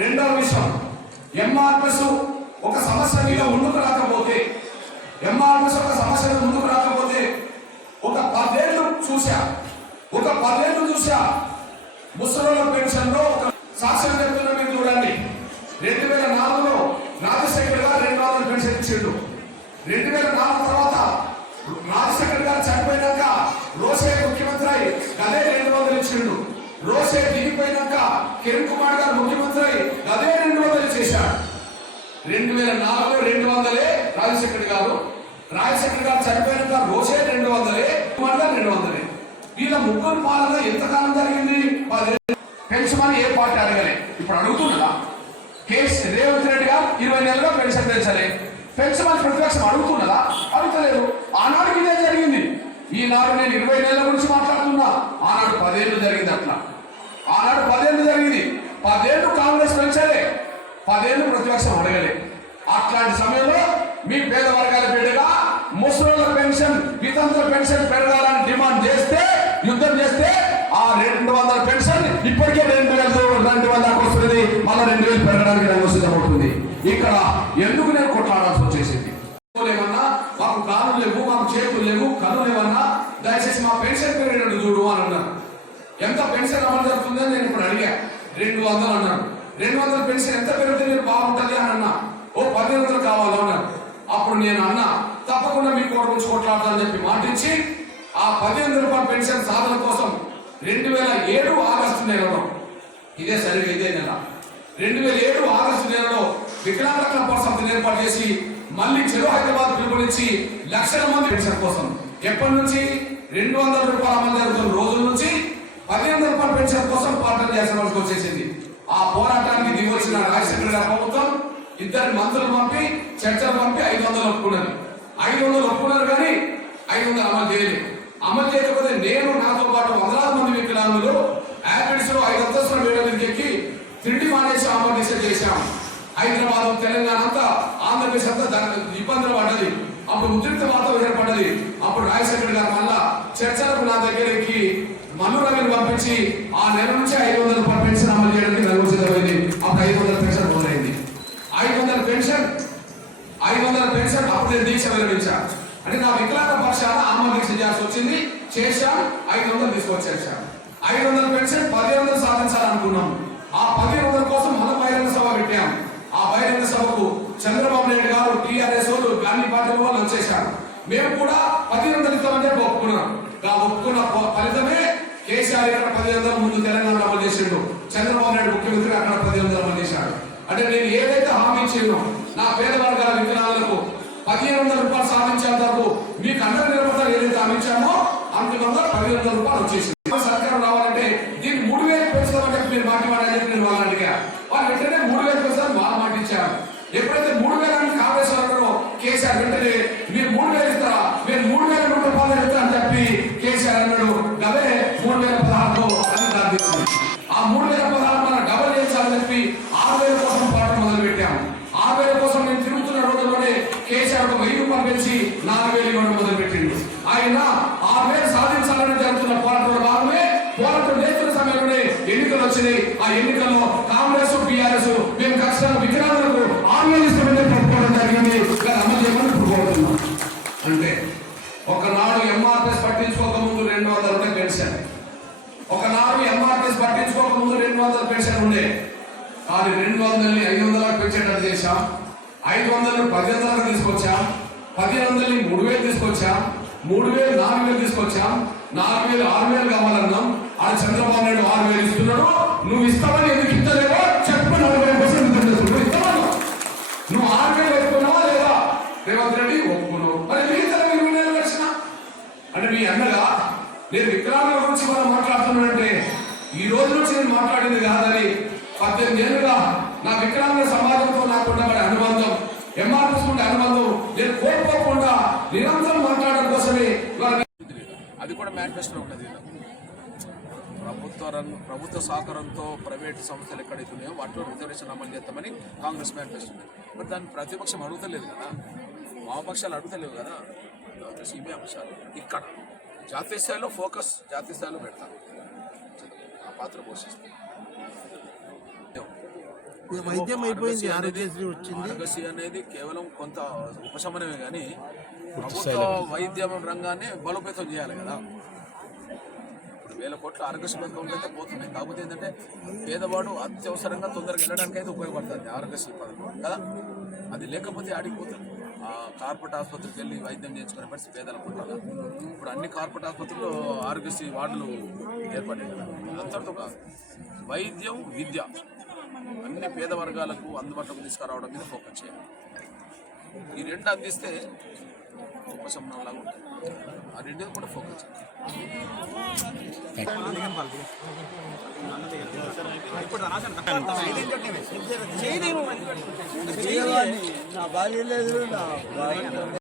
రెండవ విషయం ఎంఆర్ఎస్ ఒక సమస్య మీద ముందుకు రాకపోతే ఎంఆర్ఎస్ ఒక సమస్య ముందుకు రాకపోతే ఒక పదేళ్ళు చూశా ఒక పదేళ్ళు చూశా ముసలి పెన్షన్లో ఒక సాక్ష్యం చెప్తున్న మీరు చూడండి. రెండు వేల నాలుగులో రాజశేఖర్ గారు రెండు వందల పెన్షన్ ఇచ్చిండు. రెండు వేల నాలుగు తర్వాత రాజశేఖర్ గారు చనిపోయినాక రోసే ముఖ్యమంత్రి అదే రెండు వందలు ఇచ్చిండు. రోసే దిగిపోయినాక కిరణ్ కుమార్ గారు ముఖ్యమంత్రి అయి అదే రెండు వందలు చేశాడు రెండు వేల నాలుగులో రెండు వందలే రాజశేఖర్ గారు. రాజశేఖర్ గారు చనిపోయినాక రోసే రెండు వందలే కుమార్ గారు రెండు వందలే. వీళ్ళ ముగ్గురు పాలన ఎంతకాలం జరిగింది? పెన్షన్ అని ఏ పార్టీ అడగలే. ఇప్పుడు అడుగుతున్నా. కేసు రేవంత్ రెడ్డి గారు ఇరవై నెలలుగా పెన్షన్ పెంచలే. అని ప్రతిపక్షం అడుగుతున్నదా? అడుగుతలేదు. ఆనాడు ఇదే ఈనాడు నేను ఇరవై నెలల గురించి మాట్లాడుతున్నా. ఆనాడు పదేళ్ళు జరిగింది అట్లా. ఆనాడు పదేళ్ళు జరిగింది. పదేళ్ళు కాంగ్రెస్ పెంచలే. పదేళ్ళు ప్రతిపక్షం అడగలే. అట్లాంటి సమయంలో మీ పేద వర్గాల బిడ్డగా ముసలి పెన్షన్ వితంతుల పెన్షన్ పెరగాలని పెన్షన్ పెరిగినట్టు చూడు అని అన్నారు. ఎంత పెన్షన్ అమలు జరుగుతుందని నేను ఇప్పుడు అడిగా. రెండు వందలు అన్నాడు రెండు వందల పెన్షన్ ఎంత పెరిగితే నేను బాగుంటుంది అని అన్నా. ఓ పది వందలు కావాలి అన్నారు. అప్పుడు నేను అన్నా తప్పకుండా మీ కోట నుంచి కొట్లాడతానని చెప్పి మాటించి ఆ పది వందల రూపాయల పెన్షన్ సాధన కోసం రెండు వేల ఏడు ఆగస్టు నెలలో ఇదే సరిగ్గా ఇదే నెల రెండు వేల ఏడు ఆగస్టు నెలలో వికలాంగ క్లబ్ ఏర్పాటు చేసి మళ్ళీ చెరు హైదరాబాద్ పిలుపునిచ్చి లక్షల మంది పెన్షన్ కోసం ఎప్పటి నుంచి? రెండు వందల రూపాయల మంది జరుగుతున్న రోజుల నుంచి పదిహేను రూపాయలు రూపాయల పెన్షన్ కోసం పోరాటం చేసవలసి వచ్చేసింది. ఆ పోరాటానికి దిగొచ్చిన రాజశేఖర గారి ప్రభుత్వం ఇద్దరు మంత్రులు పంపి చర్చలు పంపి ఐదు వందలు ఒప్పుకున్నారు. ఐదు వందలు ఒప్పుకున్నారు కానీ ఐదు వందలు అమలు చేయలేదు. అమలు చేయకపోతే నేను నాతో పాటు వందలాది మంది వికలాంగులు యాపిడ్స్లో ఐదు అంతస్తుల వేడ మీదకి ఎక్కి తిండి మానేసి ఆమోదించ చేశాం. హైదరాబాద్ తెలంగాణ అంతా ఆంధ్రప్రదేశ్ అంతా దాని ఇబ్బందులు పడ్డది. అప్పుడు ఉద్రిక్త వాతావరణం ఏర్పడ్డది. అప్పుడు రాజశేఖర్ గారు మళ్ళా చర్చలకు నా దగ్గరికి మల్లు రవిని పంపించి ఆ నెల నుంచి ఐదు వందల రూపాయల పెన్షన్ అమలు చేయడానికి నలుగురు సిద్ధమైంది అప్పుడు ఐదు వందల పెన్షన్ మొదలైంది. ఐదు వందల పెన్షన్ ఐదు వందల పెన్షన్ అప్పుడు నేను దీక్ష విరమించా అంటే నా వికలాంగ పక్షాన అమ్మ దీక్ష చేయాల్సి వచ్చింది. చేశాం ఐదు వందలు తీసుకొచ్చేసాం ఐదు వందల పెన్షన్ పది వందలు సాధించాలనుకున్నాం. ఆ పది వందల కోసం మనం బహిరంగ సభ పెట్టాం. ఆ బహిరంగ సభకు చంద్రబాబు నాయుడు గారు టీఆర్ఎస్ వాళ్ళు అన్ని పార్టీల వాళ్ళు వచ్చేసారు మేము కూడా పదిహేను వందలు ఒప్పుకున్నాం. ఆ ఒప్పుకున్న ఫలితమే కేసీఆర్ ఇక్కడ పది వందల ముందు తెలంగాణ అమలు చేసిండు. చంద్రబాబు నాయుడు ముఖ్యమంత్రి అక్కడ పది వందలు అమలు చేశాడు. అంటే నేను ఏదైతే హామీ ఇచ్చినో నా పేద వర్గాల వికలాంగులకు పదిహేను వందల రూపాయలు సాధించేంత వరకు మీకు అందరి నిర్మాణాలు ఏదైతే హామీ ఇచ్చామో అంతిమంగా పది వందల రూపాయలు వచ్చేసింది. సర్కారం రావాలంటే దీన్ని మూడు వేలు పెంచుతామని చెప్పి మీరు మాట్లాడాలని నేను వాళ్ళని అడిగా. వాళ్ళు కానీ రెండు వందలని ఐదు వందలకు పెంచేటట్టు చేశాం. ఐదు వందలను పది వందలకు తీసుకొచ్చాం. పది వందలని మూడు వేలు తీసుకొచ్చాం. మూడు వేలు నాలుగు వేలు తీసుకొచ్చాం. నాలుగు వేలు ఆరు వేలు కావాలన్నాం. ఆ చంద్రబాబు నాయుడు ఆరు వేలు ఇస్తున్నాడు. నువ్వు ఇస్తావని ఎందుకు ఇస్తలేవో చెప్పు నలభై పర్సెంట్ నువ్వు ఇస్తావా? నువ్వు ఆరు వేలు ఒప్పుకున్నావా లేదా? రేవంత్ రెడ్డి ఒప్పుకున్నావు. మరి మిగతా ఇరవై నెలలు వచ్చిన అంటే మీ అన్నగా నేను వికలాంగుల గురించి మనం మాట్లాడుతున్నానంటే ఈ రోజు నుంచి నేను మాట్లాడింది కాదని పద్దెనిమిది ఏళ్ళుగా నా వికలాంగుల సమాజంతో నాకు ఉండబడే అనుబంధం ఎంఆర్ఎస్ ఉండే అనుబంధం నేను కోల్పోకుండా నిరంతరం మాట్లాడడం కోసమే అది కూడా మేనిఫెస్టోలో ఉన్నది ప్రభుత్వ రన్ ప్రభుత్వ సహకారంతో ప్రైవేట్ సంస్థలు ఎక్కడైతున్నాయో వాటిలో రిజర్వేషన్ అమలు చేస్తామని కాంగ్రెస్ మేనిఫెస్టో బట్ మరి దాన్ని ప్రతిపక్షం అడుగుతలేదు కదా? వామపక్షాలు అడుగుతలేవు కదా? వచ్చేసి ఇవే అంశాలు. ఇక్కడ జాతీయ స్థాయిలో ఫోకస్ జాతీయ స్థాయిలో పెడతాం. పాత్ర పోషిస్తాం వైద్యం అయిపోయింది ఆరోగ్యశ్రీ వచ్చింది. ఆరోగ్యశ్రీ అనేది కేవలం కొంత ఉపశమనమే కానీ ప్రభుత్వ వైద్యం రంగాన్ని బలోపేతం చేయాలి కదా. ఇప్పుడు వేల కోట్ల ఆరోగ్యశ్రీ పథకం అయితే పోతున్నాయి. కాకపోతే ఏంటంటే పేదవాడు అత్యవసరంగా తొందరగా వెళ్ళడానికి అయితే ఉపయోగపడుతుంది ఆరోగ్యశ్రీ పథకం కదా? అది లేకపోతే ఆడిపోతుంది కార్పొరేట్ ఆసుపత్రికి వెళ్ళి వైద్యం చేయించుకునే పరిస్థితి పేదలకు ఉంటుందా ఇప్పుడు అన్ని కార్పొరేట్ ఆసుపత్రుల్లో ఆరోగ్యశ్రీ వార్డులు ఏర్పడ్డాయి. కదా అంతటితో కాదు. వైద్యం విద్య అన్ని పేద వర్గాలకు అందుబాటులోకి తీసుకురావడం మీద ఫోకస్ చేయాలి. ఈ రెండు అందిస్తే ఉపశమనం లాగా ఉంటుంది. ఆ రెండు కూడా ఫోకస్ చేయాలి. నా భార్య లేదు నా భార్య